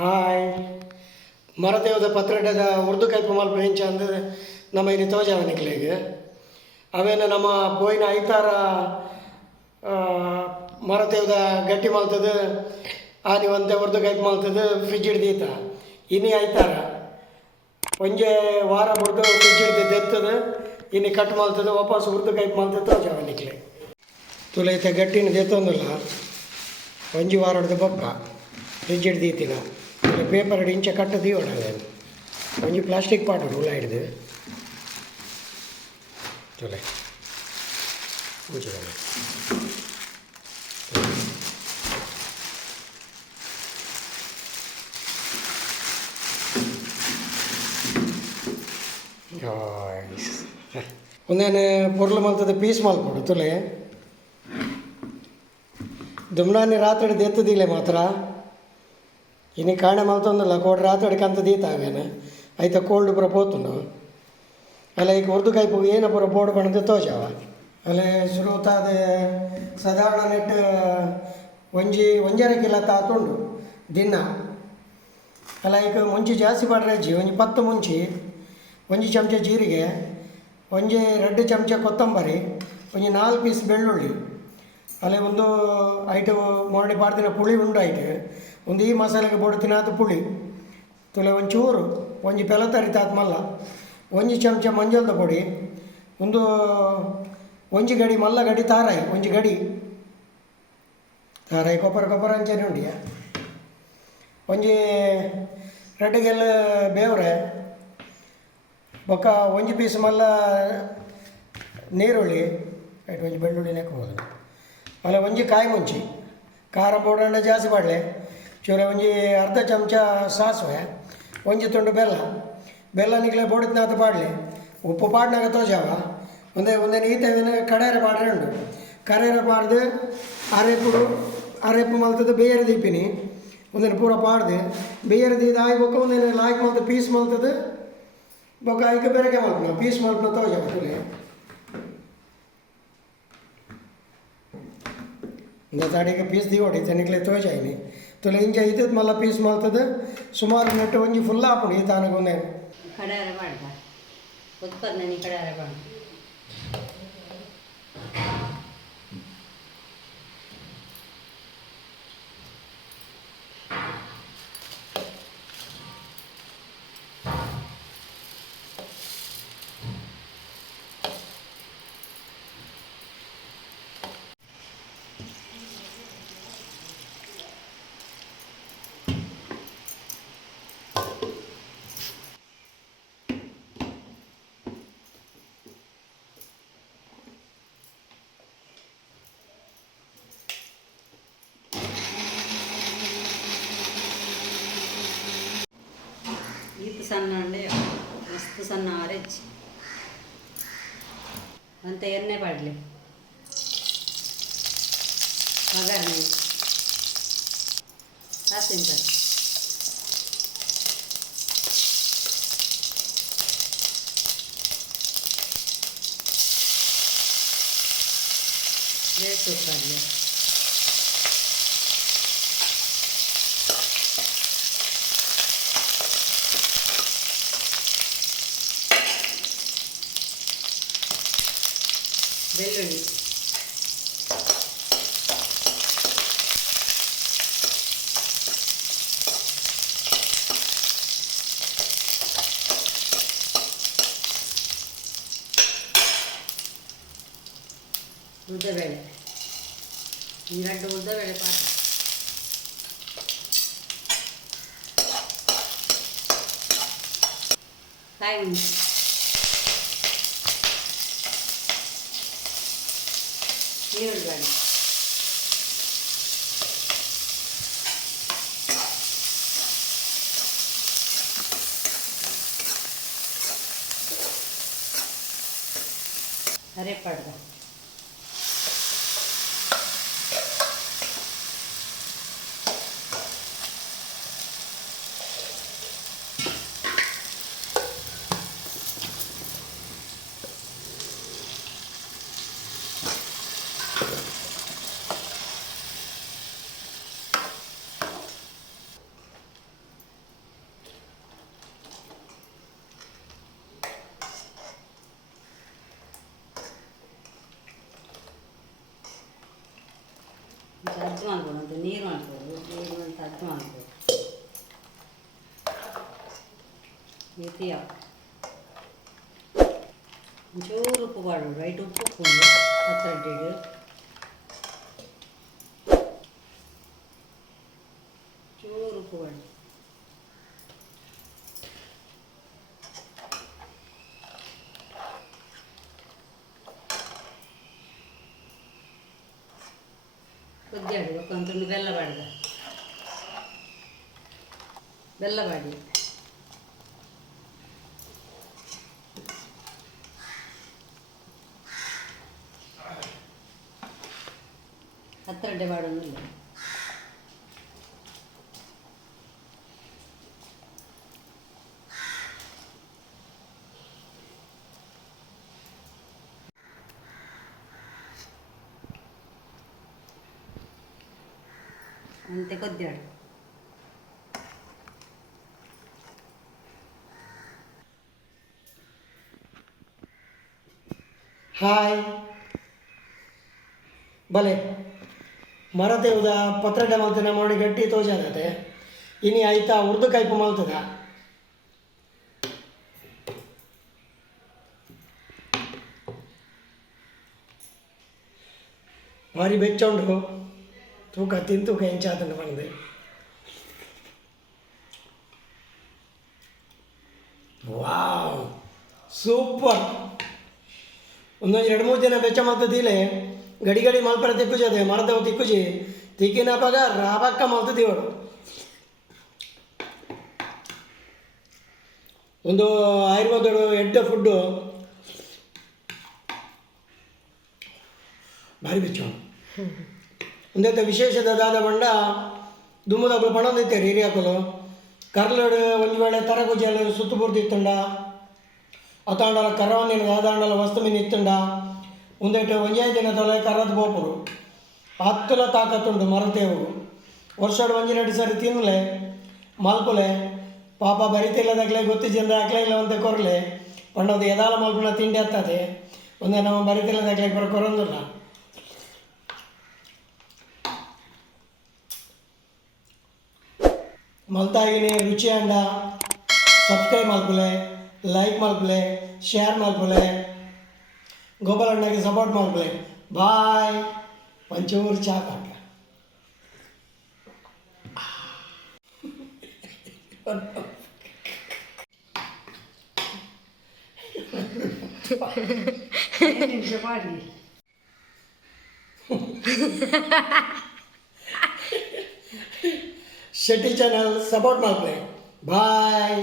Hi ಮರದೇವದ ಪತ್ರಡದ Urdu ಕೈಪು ಮಲ್ಪ ಹೆಂಚ ಅಂದ್ರೆ ನಮ್ಮ ಇನ್ನು ತೋಜಾವನಿಕ್ಲೆಗೆ ಅವೇನು ನಮ್ಮ ಬೋಯಿನ ಐತಾರ ಮರದೇವದ ಗಟ್ಟಿ ಮಲ್ತದ ಆನಿ ಒಂದೇ ಉರ್ದು ಕೈಪು ಮಲ್ತದ ಫ್ರಿಜ್ ಹಿಡ್ದೀತ ಇನ್ನಿ ಐತಾರ ಒಂಜೆ ವಾರ ಬಿಡ್ದು ಫ್ರಿಜ್ ಹಿಡ್ದು ಎತ್ತದ ಇನ್ನು ಕಟ್ ಮಲ್ತದ ವಾಪಸ್ ಉರ್ದು ಕೈಪು ಮಲ್ತದ ತೋಜಾವನಿಕ್ಲೆ ತುಲೈತೆ ಗಟ್ಟಿನ ದೆತ್ತೊಂದಿಲ್ಲ ಒಂಜಿ ವಾರ ಹಿಡ್ದು ಬೊಕ್ಕ ಫ್ರಿಜ್ ಹಿಡ್ದೀತಿನ ಪೇಪರ್ ಇಂಚ ಕಟ್ಟು ದೀವಡ ಒಂಜಿ ಪ್ಲಾಸ್ಟಿಕ್ ಪಾಟ್ ಹುಳ ಹಿಡ್ದು ತುಲೆ ಪೂಜೆ ಒಂದೇನು ಪೊರ್ಲು ಮಲ್ತದ ಪೀಸ್ ಮಲ್ಕೊಡು ತುಲೆ ದುಮ್ನಾನಿ ರಾತ್ರಿ ದೆತ್ತದಿಲ್ಲ ಮಾತ್ರ ಇನ್ನು ಕಾಣೆ ಮಲ್ತೊಂದಲ್ಲ ಕೋಡ್ರೆ ರಾತ್ರಿ ಅಂತ ದೀತಾವೇನೆ ಆಯ್ತ ಕೋಲ್ಡ್ ಪುರ ಪೋತುಂಡು ಅಲ್ಲ ಈಗ ಉರ್ದು ಕೈಪು ಏನ ಪುರ ಬೋರ್ಡ್ ಬಣ್ಣದ ತೋಜಾವ ಅಲ್ಲೇ ಶುರುತಾದ ಸಾಧಾರಣ ನೆಟ್ಟು ಒಂಜರ ಕಿಲ ತಾತುಂಡು ದಿನ ಅಲ್ಲ ಈಗ ಮುಂಚೆ ಜಾಸ್ತಿ ಪಾಡ್ರಜ್ಜಿ ಒಂಜಿ 10 ಮುಂಚಿ ಒಂಜಿ ಚಮಚ ಜೀರಿಗೆ ಒಂಜಿ 2 ಚಮಚ ಕೊತ್ತಂಬರಿ ಒಂಜಿ 4 ಪೀಸ್ ಬೆಳ್ಳುಳ್ಳಿ ಅಲ್ಲೇ ಒಂದು ಐಟು ಮೊರಡಿ ಪಾಡ್ದಿನ ಪುಳಿ ಉಂಡು ಐಟು ಒಂದು ಈ ಮಸಾಲೆಗೆ ಬೋಡ್ತಿನಾತು ಪುಳಿ ತುಲೆ ಒಂಚೂರು ಒಂಜಿ ಪೆಲ ತರಿತಾತ್ ಮಲ್ಲ ಒಂಜಿ ಚಮಚ ಮಂಜಲ್ದ ಪೊಡಿ ಒಂದು ಒಂಜಿ ಗಡಿ ಮಲ್ಲ ಗಡಿ ತಾರಾಯಿ ಒಂಜಿ ಗಡಿ ತಾರಾಯಿ ಕೊಪ್ಪರ ಅಂಚನೆ ಉಂಡಿಯ ಒಂಜಿ ರೆಡ್ಗೆಲ್ಲ ಬೇವ್ರೆ ಬೊಕ್ಕ ಒಂಜಿ ಪೀಸ್ ಮಲ್ಲ ನೀರುಳ್ಳಿ ಐಟು ಒಂಜಿ ಬೆಳ್ಳುಳ್ಳಿ ನೆಕ್ಬೋದು ಅಲ್ಲ ಒಂಜಿ ಕಾಯಿ ಮುಂಚಿ ಖಾರ ಪೌಡರ್ ಜಾಸ್ತಿ ಮಾಡಲೆ ಚೂರ ಒಂಜಿ ಅರ್ಧ ಚಮಚ ಸಾಸಿವೆ ಒಂಜಿ ತುಂಡು ಬೆಲ್ಲ ನಿಕ್ಲೆ ಬೋಡಿತ್ನಾಥ ಪಾಡಲೆ ಉಪ್ಪು ಪಾಡ್ನಾಗ ತೋಜಾವ ಒಂದೇ ಈತವೇನ ಕಡೇರ ಪಾಡ್ರೆ ಉಂಡು ಕಡೇರ ಪಾಡ್ದು ಅರೆಪ್ಪು ಮಲ್ತದ ಬೇಯರ್ ದೀಪಿನಿ ಒಂದೇನು ಪೂರ ಪಾಡ್ದು ಬೇಯರ್ ದೀದ ಆಯ್ ಬೊಕ್ಕ ಒಂದೇನು ಲಾಯ್ಕ್ ಮಲ್ತ ಪೀಸ್ ಮಲ್ತದ ಬೊಕ್ಕ ಆಯ್ಕೆ ಬೆರಕೆ ಮಲ್ಪನ ಪೀಸ್ ಮಲ್ಪನ ತೋಜಾವ ತುಲೆ ತಾಡಿಗೆ ಪೀಸ್ ದಿ ಹೊಡಿತೆ ನಿಕ್ಲೆ ತೋಜಾಯಿನಿ ತುಲೆ ಇಂಚ ಇದ್ದದ್ದು ಮಲ್ಲ ಪೀಸ್ ಮಲ್ತದ ಸುಮಾರು ನೆಟ್ಟು ಒಂಜಿ ಫುಲ್ ಹಾಪುಂಡು ಈ ತಾನಗೊಂದೇ ಕಡಾರ ಮಾಡ್ದ ಉತ್ಪನ್ನ ಕಡಾರ ಮಾಡ ಸಣ್ಣ ಅಂಡೆ ಮಸ್ತ್ ಸಣ್ಣ ಆರೆಂಜ್ ಅಂತ ಎಣ್ಣೆ ಪಾಡಲಿ ಒಗ್ಗರಣೆ ಸಾಸಿವೆ ಬೇಸು ಪಾಡಲಿ ಬೆಳ್ಳುಳ್ಳಿ ಉದ್ದಿನಬೇಳೆ ಈ 2 ಉದ್ದಿನಬೇಳೆ ಪಾಕ ಕಾಯಿ ಮೆಣಸು ಈರುಳ್ಳಿ ಅರೆಪಾಡ್ದ ಅಜ್ಜು ಮಾಡ್ಬೋದು ಅಂತ ನೀರು ಮಾಡ್ಬೋದು, ನೀರು ಅಂತ ಅಜ್ಜು ಮಾಡ್ಬೋದು. ಮಿತಿಯ ಒಂಚೂರು ಉಪ್ಪು ಪಾಡು, ರೈಟ್ ಉಪ್ಪು ಉಪ್ಪುಂಡು ಪತ್ರೊಡ್ಡಿಡು ಚೂರು ಉಪ್ಪು ಪಾಡು. ಕೊದ್ದಿಯಾಡು ಒಕ್ಕೊಂದು ಬೆಲ್ಲ ಬಾಡ್ದ, ಬೆಲ್ಲ ಬಾಡಿ ಹತ್ತರಡ್ಡೆ ಬಾಡೋದಿಲ್ಲ. ಅಂತೆ ಕೊದ್ದಿಯಾಡು. ಹಾಯ್ ಭಲೆ ಮರತೆ ಉದ ಪತ್ರೊಡ್ಡೆ ಮಲ್ತಿನ ಮಾಡಿ ಗಟ್ಟಿ ತೋಜಾದತೆ ಇನಿ ಆಯ್ತಾ ಉರ್ದು ಕೈಪು ಮಲ್ತದ. ಭಾರಿ ಬೆಚ್ಚುಂಡು ತೂಕ ತಿಂತೂಕ ಹೆಂಚಾತಂಡು ಬಂದು. Wow super. ಒಂದೊಂದು 2-3 ದಿನ ಬೆಚ್ಚ ಮಲ್ತದಿಲೆ ಗಡಿ ಗಡಿ ಮಲ್ಪರ ತಿಕ್ಕುಜದೆ ಮರದವು ತಿಕ್ಕುಜಿ ತಿಕ್ಕಿನ ಪಗ ರಾಬಕ್ಕ ಮಲ್ತದಿವಳು. ಒಂದು ಆಯುರ್ವೇದಡು ಎಡ್ಡ ಫುಡ್ಡು ಭಾರಿ ಬೆಚ್ಚ ಒಂದೈತೆ ವಿಶೇಷದಾದ ಬಂಡ ದುಮ್ಮದಗಳು ಪಣೊಂದಿತ್ತೇರಿ ಹಿರಿಯಾಕಲು ಕರ್ಲಡು ಒಂದು ವೇಳೆ ತರಗುಜಿಯಲ್ಲಿ ಸುತ್ತು ಬುರ್ದಿತ್ತುಂಡ ಅತಾಂಡಲ ಕರವನ್ನಿನ ದಾದಾಂಡಲ ವಸ್ತು ಮೀನು ಇತ್ತುಂಡ ಒಂದೈಟು ಒಂಜಾಯಿ ದಿನ ತೊಲೆ ಕರ್ರದ್ದು ಬೋಪುಡು ಹತ್ತುಲ ತಾಕತ್ತುಂಡು ಮರತೇವು ವರ್ಷಡು 1-2 ಸರಿ ತಿನ್ನಲೆ ಮಲ್ಪುಲೆ ಪಾಪ ಬರಿತಿಲ್ಲದಾಗಲೇ ಗೊತ್ತಿದ್ದಿಂದ ಹಾಕ್ಲೇ ಇಲ್ಲ ಒಂದೇ ಕೊರಲೆ ಪಂಡದು ಎದಾಲ ಮಲ್ಪುನ ತಿಂಡಿ ಹತ್ತದೆ ಒಂದೇ ನಮ್ಮ ಬರಿತಿಲ್ಲದಾಗಲೇ ಬರೋ ಕೊರೊಂದಿಲ್ಲ. ಮಲ್ತಾಗಿನಿ ರುಚಿ ಅಂಡ ಸಬ್ಸ್ಕ್ರೈಬ್ ಮಲ್ಪುಲೆ, ಲೈಕ್ ಮಲ್ಪುಲೆ, ಶೇರ್ ಮಲ್ಪುಲೆ, ಗೋಪಾಲ್ ಅಣ್ಣಗೆ ಸಪೋರ್ಟ್ ಮಲ್ಪುಲೆ. ಬಾಯ್. ಒಂಚೂರು ಚಾ ಕಾಕ ಮಾಡಿ ಶೆಟ್ಟಿ ಚಾನಲ್ ಸಪೋರ್ಟ್ ಮಲ್ಪುಲೆ. ಬಾಯ್.